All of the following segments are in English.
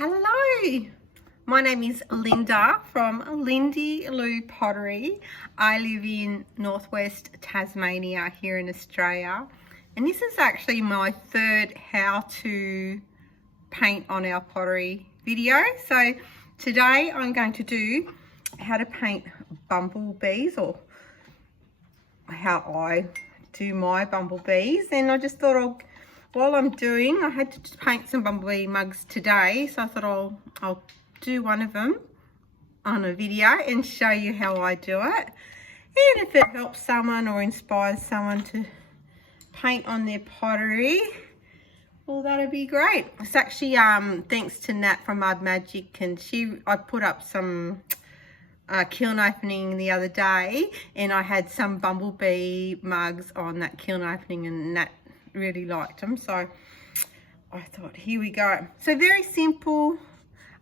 Hello, my name is Linda from Lindy-Lou Pottery. I live in North West Tasmania here in Australia, and this is actually my third how to paint on our pottery video. So today I'm going to do how to paint bumblebees, or how I do my bumblebees. And I just thought while I'm doing, I had to paint some bumblebee mugs today, so I thought I'll do one of them on a video and show you how I do it. And if it helps someone or inspires someone to paint on their pottery, well, that'd be great. It's actually thanks to Nat from Mud Magic, and I put up some kiln opening the other day, and I had some bumblebee mugs on that kiln opening, and Nat really liked them, so I thought, here we go. So very simple.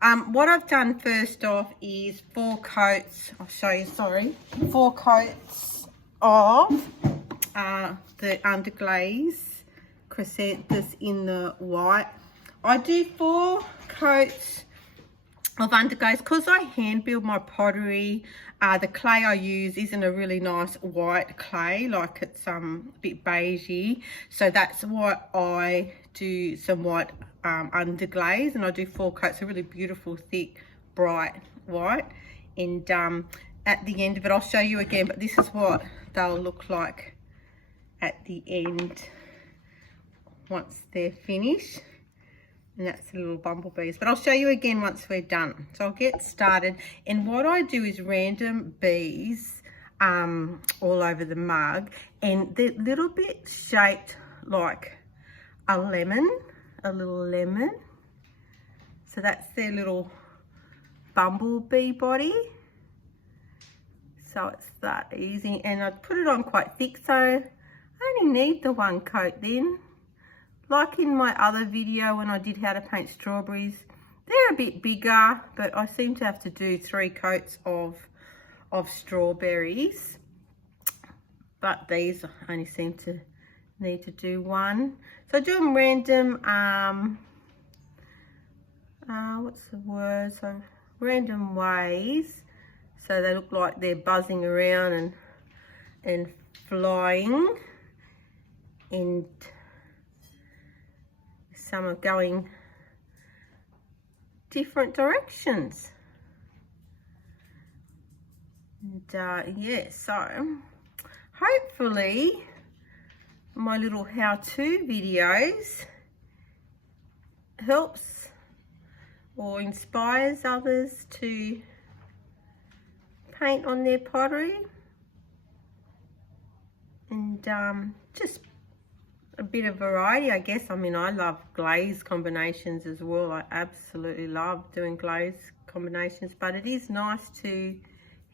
What I've done first off is 4 coats. I'll show you, sorry. 4 coats of the underglaze chrysanthus in the white. I do 4 coats of underglaze because I hand build my pottery. The clay I use isn't a really nice white clay, like it's a bit beigey, so that's why I do some white underglaze, and I do 4 coats, a really beautiful thick bright white. And at the end of it, I'll show you again, but this is what they'll look like at the end once they're finished. And that's the little bumblebees, but I'll show you again once we're done. So I'll get started, and what I do is random bees all over the mug, and they're a little bit shaped like a lemon, a little lemon. So that's their little bumblebee body. So it's that easy, and I put it on quite thick, so I only need the 1 coat then. Like in my other video when I did how to paint strawberries, they're a bit bigger, but I seem to have to do 3 coats of strawberries. But these only seem to need to do 1. So I do them random, what's the word? So random ways. So they look like they're buzzing around and flying. And some are going different directions. And yeah, so hopefully my little how-to videos helps or inspires others to paint on their pottery, and just a bit of variety, I guess. I mean, I love glaze combinations as well. I absolutely love doing glaze combinations, but it is nice to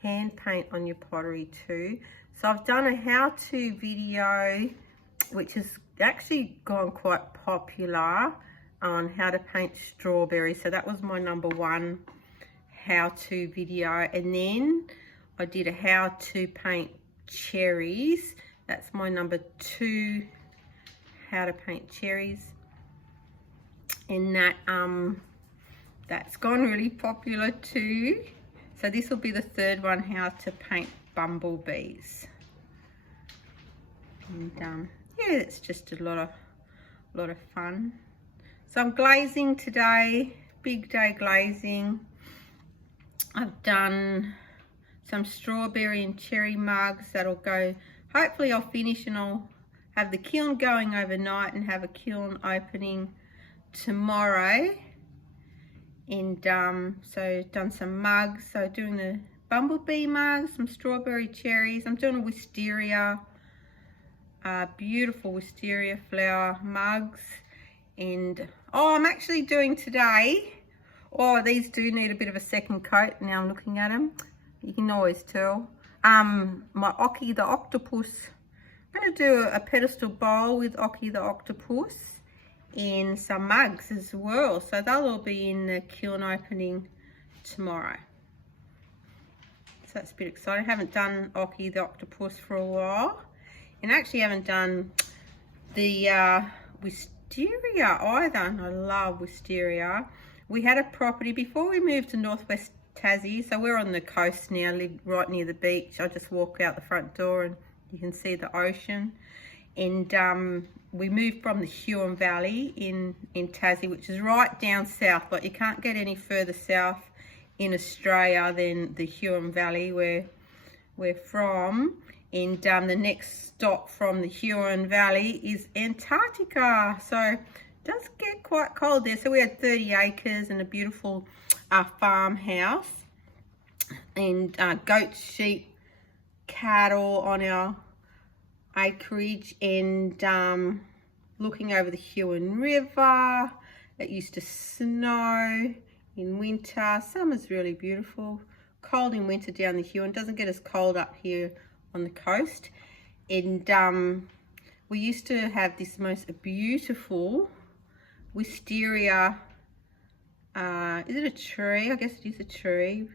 hand paint on your pottery too. So I've done a how-to video which has actually gone quite popular on how to paint strawberries. So that was my #1 how-to video, and then I did a how to paint cherries. That's my #2 how to paint cherries, and that's gone really popular too. So this will be the 3rd one, how to paint bumblebees. And yeah, it's just a lot of fun. So I'm glazing today, big day glazing. I've done some strawberry and cherry mugs that'll go, hopefully I'll finish and I'll have the kiln going overnight and have a kiln opening tomorrow. And so done some mugs, so doing the bumblebee mugs, some strawberry cherries. I'm doing a wisteria, beautiful wisteria flower mugs. And I'm actually doing today, these do need a bit of a 2nd coat. Now I'm looking at them, you can always tell. My Oki the octopus, I'm going to do a pedestal bowl with Oki the octopus and some mugs as well. So they'll all be in the kiln opening tomorrow. So that's a bit exciting. I haven't done Oki the octopus for a while, and actually haven't done the wisteria either. And I love wisteria. we had a property before we moved to North West Tassie, so we're on the coast now, live right near the beach. I just walk out the front door and you can see the ocean. And we moved from the Huon Valley in Tassie, which is right down south. Like, you can't get any further south in Australia than the Huon Valley where we're from. And the next stop from the Huon Valley is Antarctica. So it does get quite cold there. So we had 30 acres and a beautiful farmhouse, and goats, sheep, cattle on our acreage, and looking over the Huon River. It used to snow in winter. Summer's really beautiful. Cold in winter down the Huon. Doesn't get as cold up here on the coast. And we used to have this most beautiful wisteria. Is it a tree? I guess it is a tree.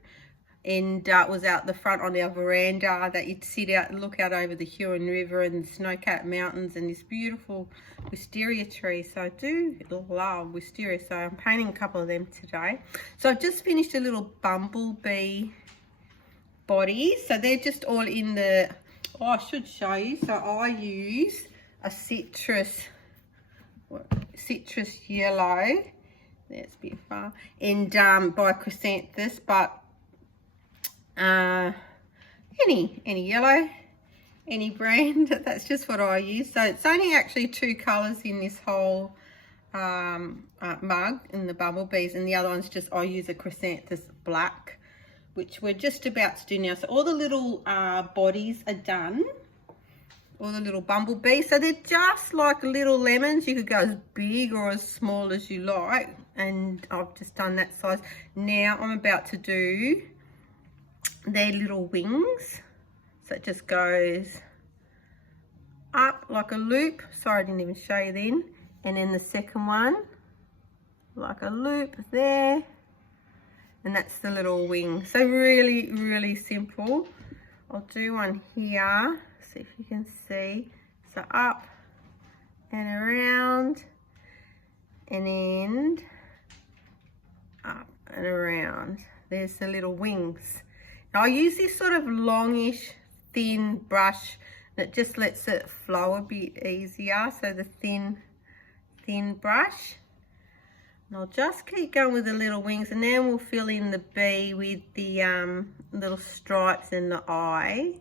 And it was out the front on our veranda that you'd sit out and look out over the Huon River and the snow-capped mountains and this beautiful wisteria tree. So I do love wisteria, so I'm painting a couple of them today. So I've just finished a little bumblebee bodies. So they're just all in the, I should show you. So I use a citrus yellow. That's a bit far. And by chrysanthus, but any yellow, any brand, that's just what I use. So it's only actually 2 colors in this whole mug in the bumblebees, and the other one's just, I use a chrysanthus black, which we're just about to do now. So all the little bodies are done, all the little bumblebees. So they're just like little lemons. You could go as big or as small as you like, and I've just done that size. Now I'm about to do their little wings. So it just goes up like a loop. Sorry, I didn't even show you then. And then the second one, like a loop there. And that's the little wing. So really, really simple. I'll do one here, see if you can see. So up and around, and then up and around. There's the little wings. Now I use this sort of longish, thin brush that just lets it flow a bit easier. So the thin brush. And I'll just keep going with the little wings, and then we'll fill in the bee with the little stripes in the eye.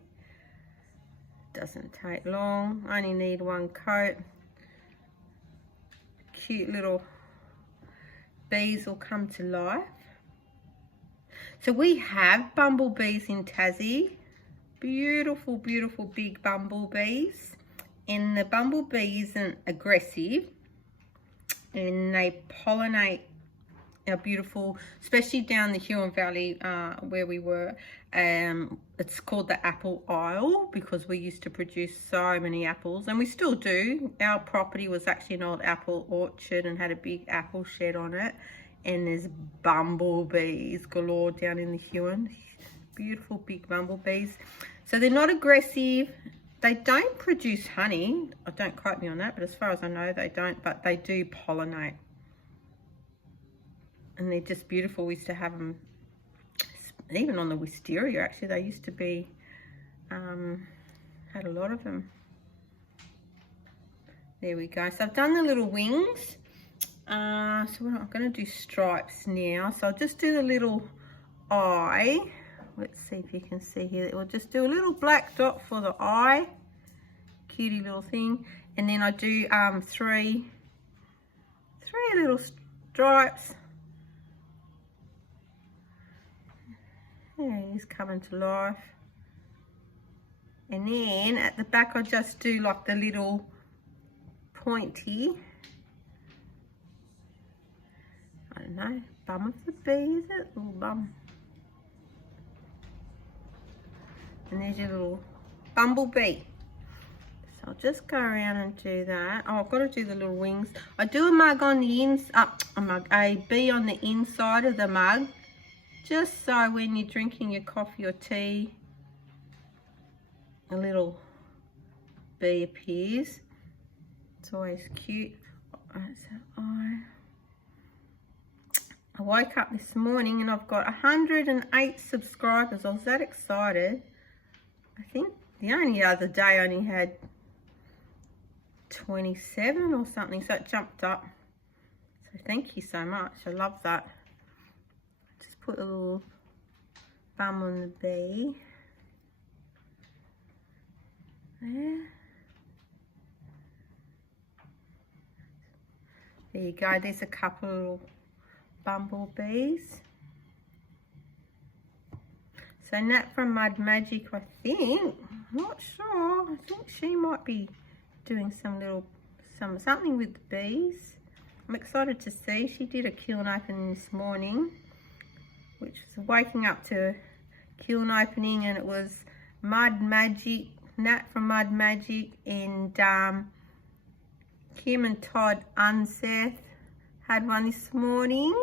Doesn't take long, only need 1 coat. Cute little bees will come to life. So we have bumblebees in Tassie, beautiful, beautiful big bumblebees, and the bumblebee isn't aggressive, and they pollinate our beautiful, especially down the Huon Valley where we were. It's called the Apple Isle because we used to produce so many apples, and we still do. Our property was actually an old apple orchard and had a big apple shed on it, and there's bumblebees galore down in the Huon. Beautiful big bumblebees. So they're not aggressive. They don't produce honey. Don't quote me on that, but as far as I know, they don't, but they do pollinate. And they're just beautiful. We used to have them even on the wisteria, actually. They used to be, had a lot of them. There we go. So I've done the little wings. So I'm going to do stripes now. So I'll just do the little eye. Let's see if you can see here. We'll just do a little black dot for the eye. Cutie little thing. And then I do three little stripes. There he's coming to life. And then at the back I just do like the little pointy, I don't know, bum of the bee, is it? Little bum. And there's your little bumblebee. So I'll just go around and do that. Oh, I've got to do the little wings. I do a mug on the a bee on the inside of the mug, just so when you're drinking your coffee or tea, a little bee appears. It's always cute. Right, so I woke up this morning and I've got 108 subscribers. I was that excited. I think the only other day I only had 27 or something, so it jumped up. So thank you so much. I love that. Just put a little bum on the bee. There. There you go. There's a couple of little bumblebees. So Nat from Mud Magic, I think. I'm not sure. I think she might be doing something with the bees. I'm excited to see. She did a kiln opening this morning, which was waking up to kiln opening, and it was Mud Magic, Nat from Mud Magic, and Kim and Todd Unseth had one this morning.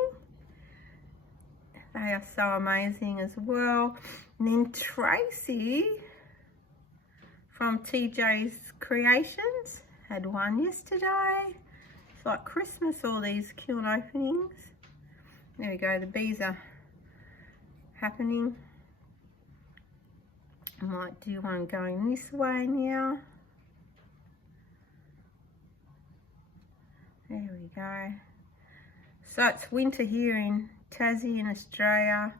They are so amazing as well. And then Tracy from TJ's Creations had one yesterday. It's like Christmas, all these kiln openings. There we go, the bees are happening. I might do one going this way now. There we go. So it's winter here in Tassie in Australia,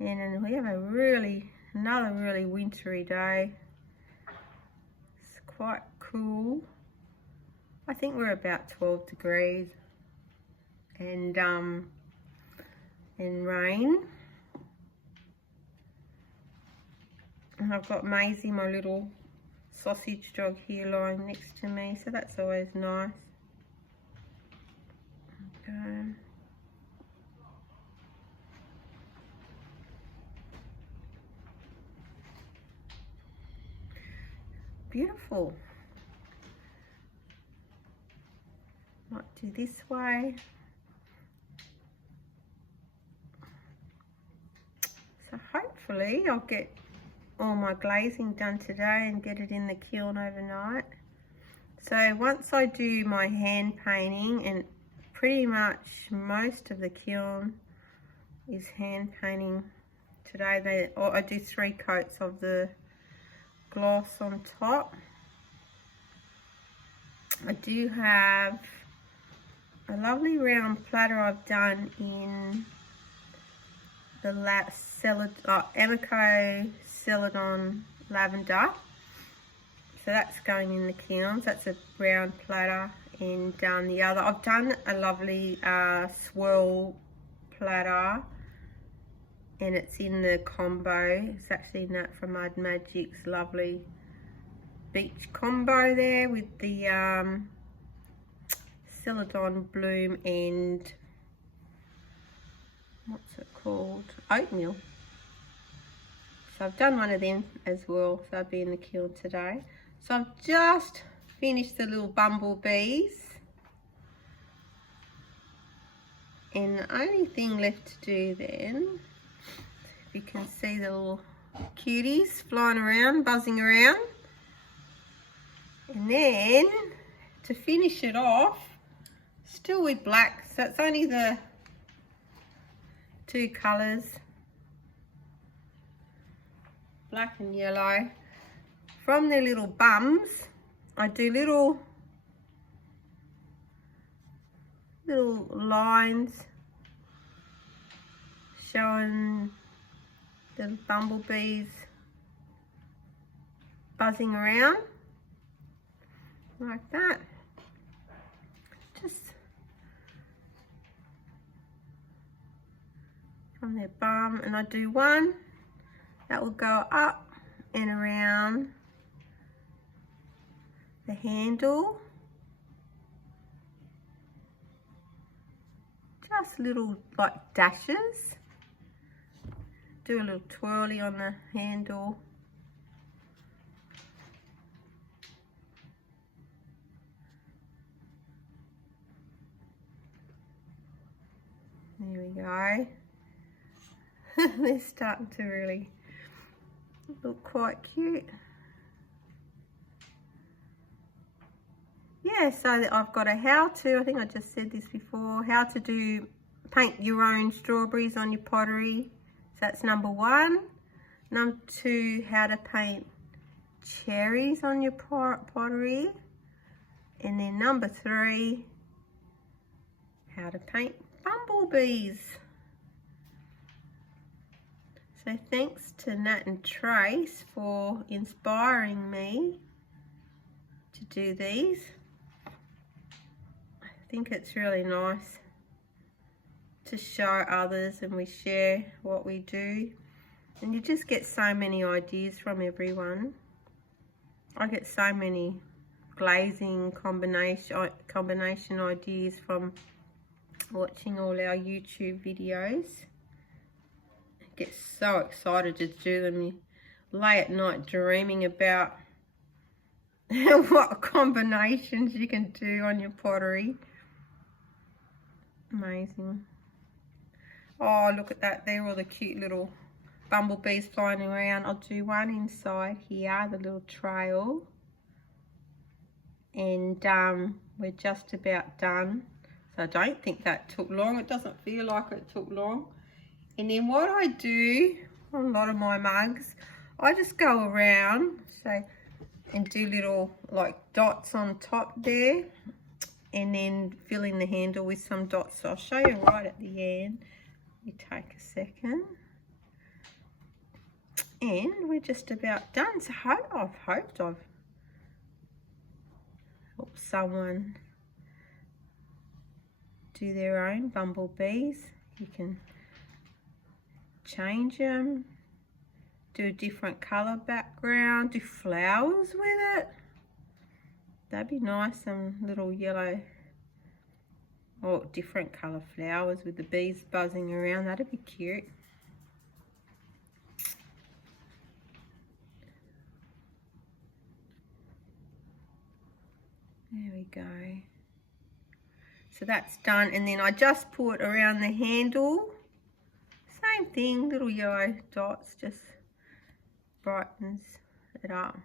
and we have another really wintry day. It's quite cool. I think we're about 12 degrees and rain. And I've got Maisie, my little sausage dog, here lying next to me, so that's always nice. Okay. Beautiful. Might do this way. So hopefully I'll get all my glazing done today and get it in the kiln overnight. So once I do my hand painting, and pretty much most of the kiln is hand painting today, I do 3 coats of the gloss on top. I do have a lovely round platter I've done in the amaco celadon lavender, so that's going in the kilns. That's a round platter. And the other, I've done a lovely swirl platter, and it's in the combo. It's actually Nat from Mud Magic's lovely beach combo there with the celadon bloom and what's it called, oatmeal. So I've done one of them as well, so I'll be in the kiln today. So I've just finished the little bumblebees, and the only thing left to do then, if you can see the little cuties flying around, buzzing around, and then to finish it off, still with black, so it's only the 2 colours, black and yellow. From their little bums, I do little lines showing the bumblebees buzzing around like that. Just from their bum, and I do one that will go up and around the handle, just little like dashes. Do a little twirly on the handle. There we go. They're starting to really look quite cute. Yeah, so I've got a how to, I think I just said this before, how to do paint your own strawberries on your pottery. So that's number 1. Number 2, how to paint cherries on your pottery. And then number 3, how to paint bumblebees. So thanks to Nat and Trace for inspiring me to do these. I think it's really nice to show others, and we share what we do, and you just get so many ideas from everyone. I get so many glazing combination ideas from watching all our YouTube videos. I get so excited to do them. You lay at night dreaming about what combinations you can do on your pottery. Amazing. Oh, look at that. They're all the cute little bumblebees flying around. I'll do one inside here, the little trail. And we're just about done. So I don't think that took long. It doesn't feel like it took long. And then what I do on a lot of my mugs, I just go around and do little like dots on top there, and then fill in the handle with some dots. So I'll show you right at the end. You take a second. And we're just about done. So I've hoped I've helped someone do their own bumblebees. You can change them, do a different colour background, do flowers with it. That'd be nice, some little yellow or different colour flowers with the bees buzzing around. That'd be cute. There we go. So that's done, and then I just put around the handle, same thing, little yellow dots, just brightens it up.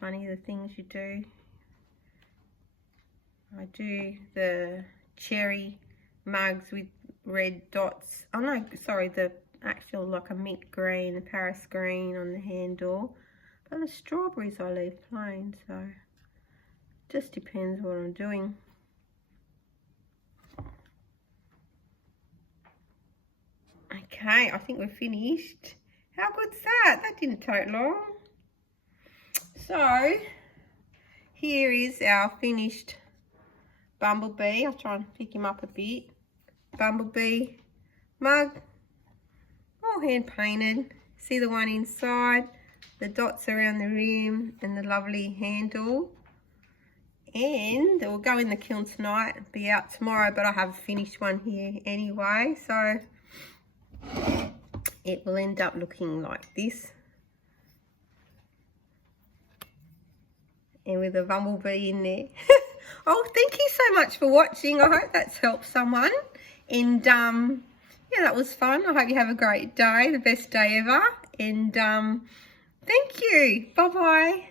Funny the things you do. I do the cherry mugs with red dots. Oh no, sorry, the actual like a mint green, a Paris green on the handle. But the strawberries I leave plain, so just depends what I'm doing. Okay, I think we're finished. How good's that? That didn't take long. So here is our finished bumblebee. I'll try and pick him up a bit. Bumblebee mug, all hand painted. See the one inside, the dots around the rim, and the lovely handle. And it will go in the kiln tonight, be out tomorrow, but I have a finished one here anyway, so it will end up looking like this. And with a bumblebee in there. Oh, thank you so much for watching. I hope that's helped someone. And yeah, that was fun. I hope you have a great day, the best day ever. And thank you. Bye-bye.